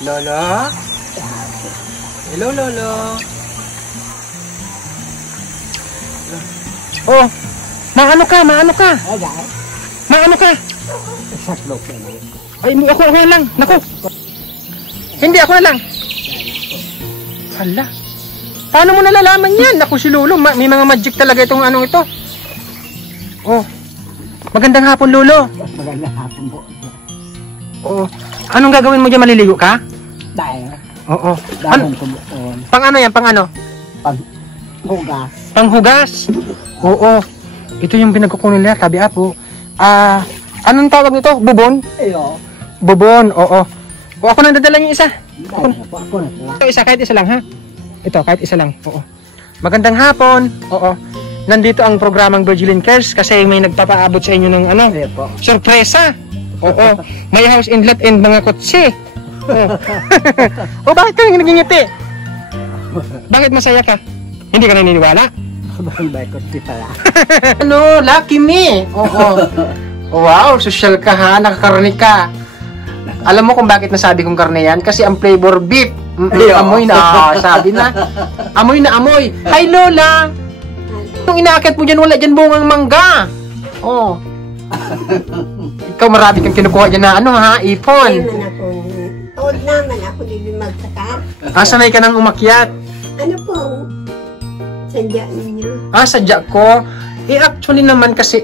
Lolo? Hello, Lolo? Oh, maano ka? Maano ka? Ay, ako na lang. Naku. Hindi, ako na lang. Hala. Paano mo nalalaman yan? Naku, si Lolo. May mga magic talaga itong anong ito. Oh. Magandang hapon, Lolo. Magandang hapon po. Oo. Anong gagawin mo dyan? Maliligo ka? Dahil. Oo. Dahil tumuon. Pang ano yan? Pang ano? Panghugas. Panghugas? Oo. Ito yung pinagkukunin nila, tabi apo. Anong tawag nito? Bubon? Ayo. Bubon, oo. O ako nang dadala yung isa. Ako na po. Ito isa, kahit isa lang ha. Ito, kahit isa lang. Oo. Magandang hapon. Oo. Nandito ang programang Virgilin Cares kasi may nagpapaabot sa inyo ng ano, sorpresa. Oo. May house and lot and mga kotse. Oo. O bakit ka nagingiti? Bakit masaya ka? Hindi ka naniniwala? May kotse pala. Ano, lucky me. Oo. Wow, social ka ha, nakakarinig ka. Alam mo kung bakit nasabi kong karne yan? Kasi ang flavor beef. Amoy na, sabi na. Amoy na amoy. Hi Lola! Nung inaakit mo dyan, wala dyan bungang mangga. Oh. Ikaw marami kang kinukuha dyan na ano ha, ipon. Old naman ako din magsaka. Sanay ka nang umakyat. Ano po? Sadya ninyo? Sadya ko. Actually naman kasi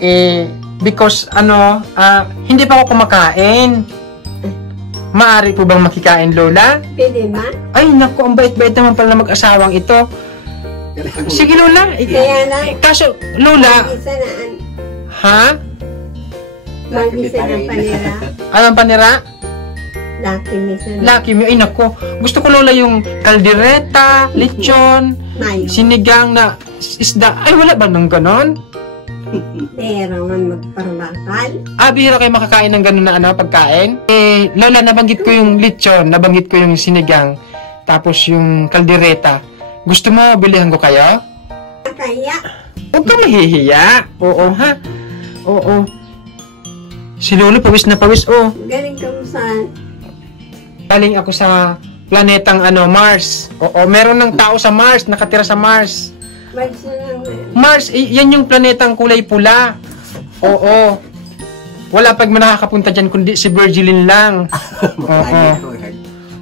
because hindi pa ako kumakain. Maaari po bang makikain, Lola? Pwede ma? Ay, naku, ang bait-bait naman pala mag-asawang ito. Sige, Lola. Kaya lang. Kaso, Lola. Mag-isa na. Ha? Mag-isa na panira. Anong panira? Lucky me sana. Lucky me. Ay, naku. Gusto ko, Lola, yung kaldereta, lechon, Mayo. sinigang na isda. Ay, wala ba nang ganon? Pero man magparabakal. Bihira kayo makakain ng gano'n na pagkain. Lola, nabanggit ko yung lechon, nabanggit ko yung sinigang, tapos yung kaldereta. Gusto mo, bilihan ko kayo? Kaya. Huwag ka mahihiya. Oo, ha? Oo. Si Lolo, pawis na pawis, oh. Galing ka mo sa... Galing ako sa planetang Mars. Oo, meron ng tao sa Mars, nakatira sa Mars. Mars, yan yung planetang kulay pula. Oo. Wala pag nakakapunta dyan kundi si Virgilin lang. Oo.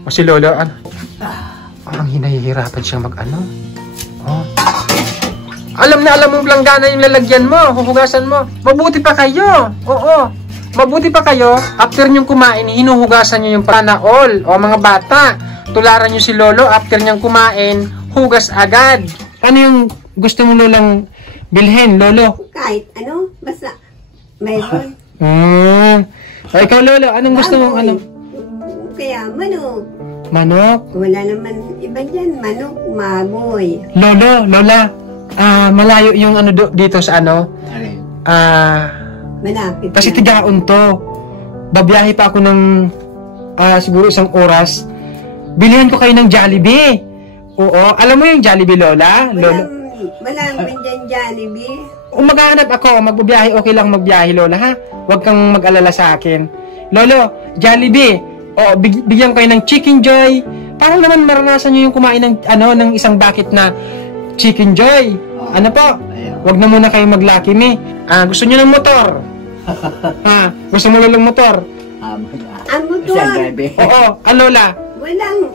O si Lolo, ang hinahihirapan siyang mag-ano. Oh. Alam mo planggana yung lalagyan mo, huhugasan mo. Mabuti pa kayo. Oo. Mabuti pa kayo, after nyong kumain, hinuhugasan nyo yung panaol. O mga bata, tularan nyo si Lolo, after nyong kumain, hugas agad. Ano yung gusto mo Lolang bilhin, Lolo? Kahit ano, basta mayroon. O ikaw, Lolo, anong gusto mong ano? Kaya manok. Manok? Wala naman iba dyan. Manok, mamoy. Lola, malayo yung dito sa Malapit kasi na. tigaon to. Babiyahe pa ako ng siguro isang oras. Bilhin ko kayo ng Jollibee. Oo, alam mo yung Jollibee, Lola? Walang dyan Jollibee. Kung maghahanap ako, magbabiyahe, okay lang magbiyahe, Lola, ha? Huwag kang mag-alala sa akin. Lolo, Jollibee. O, bigyan ko kayo ng Chicken Joy. Parang naman maranasan nyo yung kumain ng isang bucket na Chicken Joy. Ano po? Huwag na muna kayo mag-Lucky Me. Gusto nyo ng motor? Gusto mo lang motor? Ang motor? Oo, Lola. Walang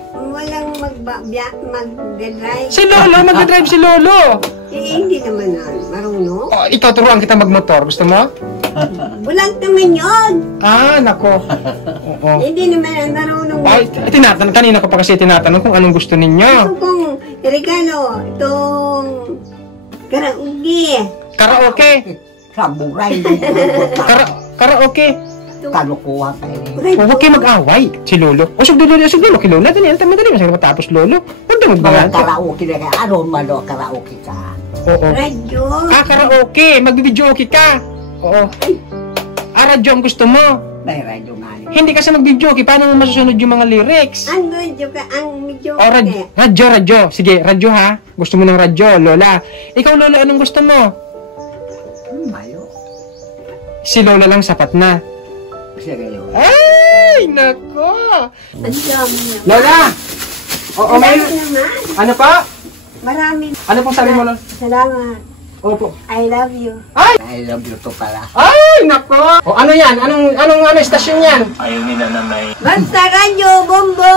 mag-drive. Si Lolo, mag-drive si Lolo. Hindi naman marunong. Ikaw, turuan kita mag-motor. Gusto mo? Walang naman yun. Nako. Oo. Hindi naman marunong. Ay, kanina ko pa kasi tinatanong kung anong gusto ninyo. Ito kung regalo, itong karaoke. Karaoke. Saburay. Karaoke. Kalukuha kayo. Huwag kayo mag-away. Si Lolo. Sugdo kay Lola. Dali, madali. Masarap matapos, Lolo. Huwag na Mga magbangan. karaoke na ka. Ano malo karaoke ka? Oo. Radyo. Karaoke. Mag-videoke ka. Oo. Radyo ang gusto mo. May radyo nga. Hindi kasi mag-videoke. Paano mo masusunod yung mga lyrics? Ang radyo ka, ang medyo Radyo. Sige, radyo ha. Gusto mo ng radyo, Lola. Ikaw, Lola, anong gusto mo? Mayo. Si Lola lang sapat na. Siya kayo. Ay! Ay, nako! Ang dami niya. Lola! Oo, may... Marami naman. Ano pa? Marami. Ano pong sabi mo, Lola? Salamat. Opo. I love you. Ay! I love you to pala. Ay, nako! O, ano yan? Anong estasyon yan? Basta radyo, bombo.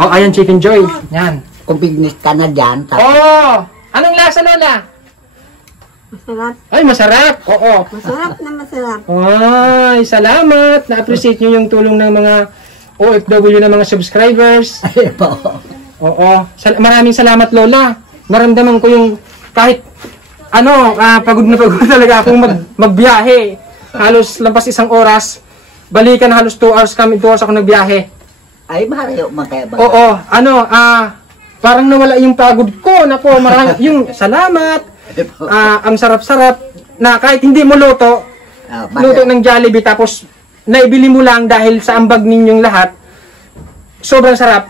Oh, ayan, Chicken Joy. Yan. Kung business ka na dyan, Oh! Anong lasa, Lola? Masarap. Ay, masarap. Oo. Masarap na masarap. Ay, salamat. Na-appreciate nyo yung tulong ng mga OFW na mga subscribers. Ay po. Oo. Maraming salamat, Lola. Naramdaman ko yung kahit pagod na pagod talaga akong magbiyahe. Halos lampas 1 oras. Balikan halos 2 hours kami, 2 hours ako nagbiyahe. Ay, maharayo makaya ba? Oo. Parang nawala yung pagod ko. Nako, yung salamat. Ang sarap-sarap na kahit hindi mo luto ng Jollibee tapos naibili mo lang dahil sa ambag ninyong lahat, sobrang sarap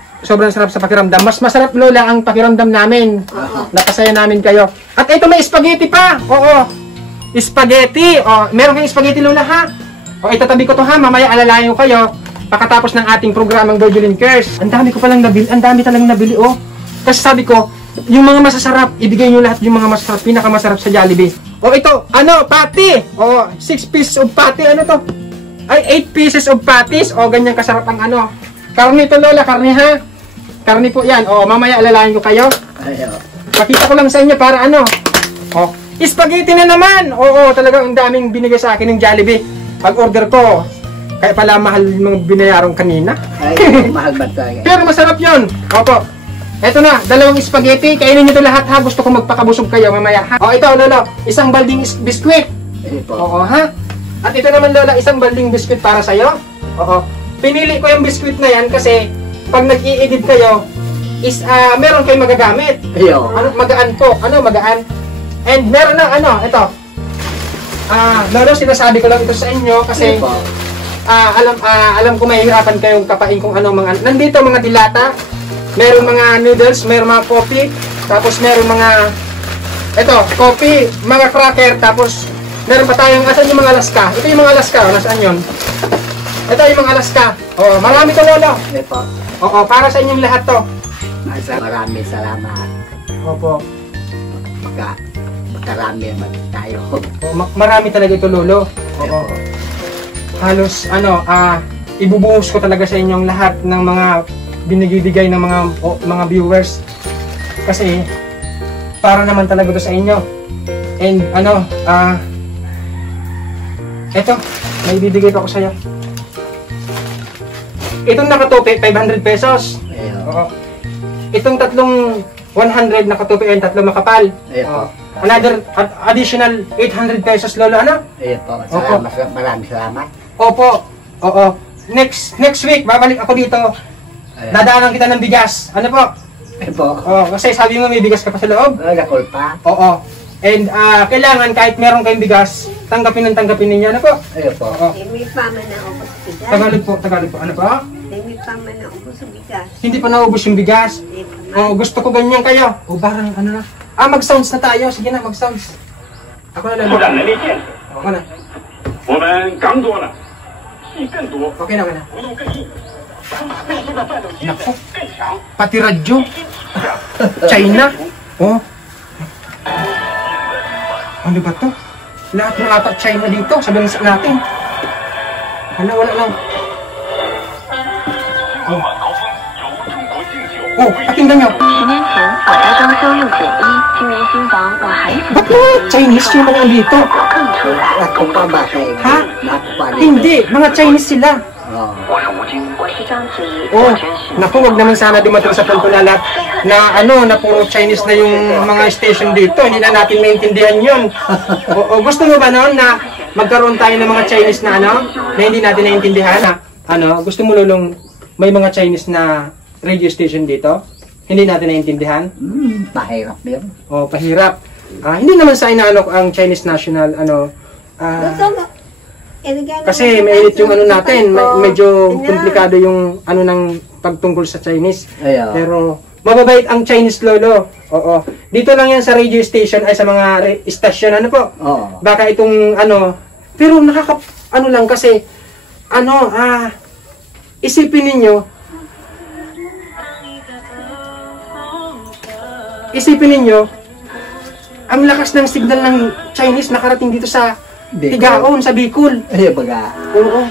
sa pakiramdam. Mas masarap, Lola, ang pakiramdam namin. Napasaya namin kayo. At ito may spaghetti pa. Oo. Spaghetti. Meron kayong spaghetti, Lola, ha? Itatabi ko to, ha? Mamaya alalayan ko kayo pagkatapos ng ating programang Virgil and Curse. Ang dami ko palang nabili. Ang dami talagang nabili, oh. Kasi sabi ko, yung mga masasarap, ibigay nyo lahat yung mga masasarap, pinakamasarap sa Jollibee. Ito, patty! 6 pieces of patty, ano to? Ay, 8 pieces of patties, ganyan kasarap ang karne to, Lola, karne, ha? Karne po yan, mamaya alalayan ko kayo. Pakita ko lang sa inyo para spaghetti na naman! Talagang ang daming binigay sa akin ng Jollibee. Pag-order ko, kaya pala mahal mga binayarong kanina. Ay, mahal ba tayo? Pero masarap yun. Opo. Eto na, 2 spaghetti. Kainin nyo ito lahat, ha. Gusto ko magpakabusog kayo mamaya, ha. Ito, Lola. 1 balding biskwit. Oo, ha. At ito naman, Lola, 1 balding biskwit para sa'yo. Oo. Pinili ko yung biskwit na yan kasi pag nag-i-edit kayo, meron kayong magagamit. Magaan po. Magaan. And meron na, ito. Lolo, sinasabi ko lang ito sa inyo kasi alam ko mahihirapan kayong kapain kung nandito mga dilata, meron mga noodles, meron mga coffee, tapos meron mga coffee, mga cracker, tapos meron pa tayong, asan yung mga Alaska? Ito yung mga Alaska, nasaan yun? Ito yung mga Alaska. Marami to, Lolo. Para sa inyong lahat to. Maraming salamat. Opo. Makarami naman tayo. Marami talaga ito, Lolo. Halos, ibubuhos ko talaga sa inyong lahat ng mga binigay ng mga viewers. Kasi, para naman talaga ito sa inyo. And, eto, may bibigay pa ako sa'yo. Itong nakatupi, 500 pesos. Itong tatlong 100 nakatupi, yung tatlong makapal. Another additional 800 pesos, Lolo, Maraming salamat. Opo. Next week, babalik ako dito. Dadaanan kita ng bigas. Ano po? Kasi sabi mo may bigas ka pa sa loob. Nakol pa. And kailangan kahit meron kayong bigas, tanggapin ninyo. Ano po? May paman na ako sa bigas. Tagalog po. Ano po? May paman na ako sa bigas. Hindi pa naubos yung bigas. Gusto ko ganyan kayo. Parang na. Mag-sounds na tayo. Sige na, mag-sounds. Ako na lang. Ako na. Okay na. Nako. Pati radyo. China. Ano ba to? Lahat ng ata China dito. Sabihin natin. Wala lang. Pakinggan nyo. Ba't mga Chinese yung mga dito? Ha? Hindi, mga Chinese sila. Naku, wag naman sana dumating sa punto na lahat na puro Chinese na yung mga station dito. Hindi na natin maintindihan yun. Gusto mo ba noon na magkaroon tayo ng mga Chinese na na hindi natin naiintindihan? Gusto mo, Lulong, may mga Chinese na radio station dito? Hindi natin naiintindihan? Pahirap yun. Pahirap. Hindi naman sa inaano ang Chinese national, kasi mainit yung natin, medyo komplikado yung ng pagtungkol sa Chinese. Pero mababait ang Chinese, Lolo. Dito lang yan sa radio station, ay sa mga istasyon, po. Baka itong pero lang kasi isipin ninyo, ang lakas ng signal ng Chinese nakarating dito sa Tigaon, sa Bicol. Ay, baga. Oo.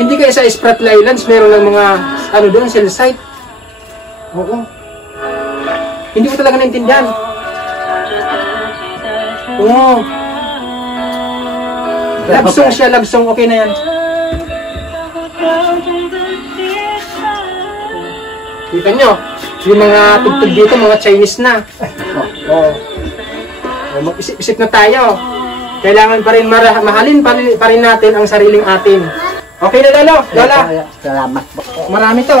Hindi kaya sa Spratly Islands, meron ng mga, ano doon, cell site. Oo. Hindi ko talaga naintindihan. Oo. Love song siya, love song, okay na yan. Kita nyo, yung mga tugtog dito, mga Chinese na. Oo. Mag-isip na tayo. Kailangan pa rin mahalin pa rin natin ang sariling atin. Okay na, Lolo? Lola? Salamat po. Marami to.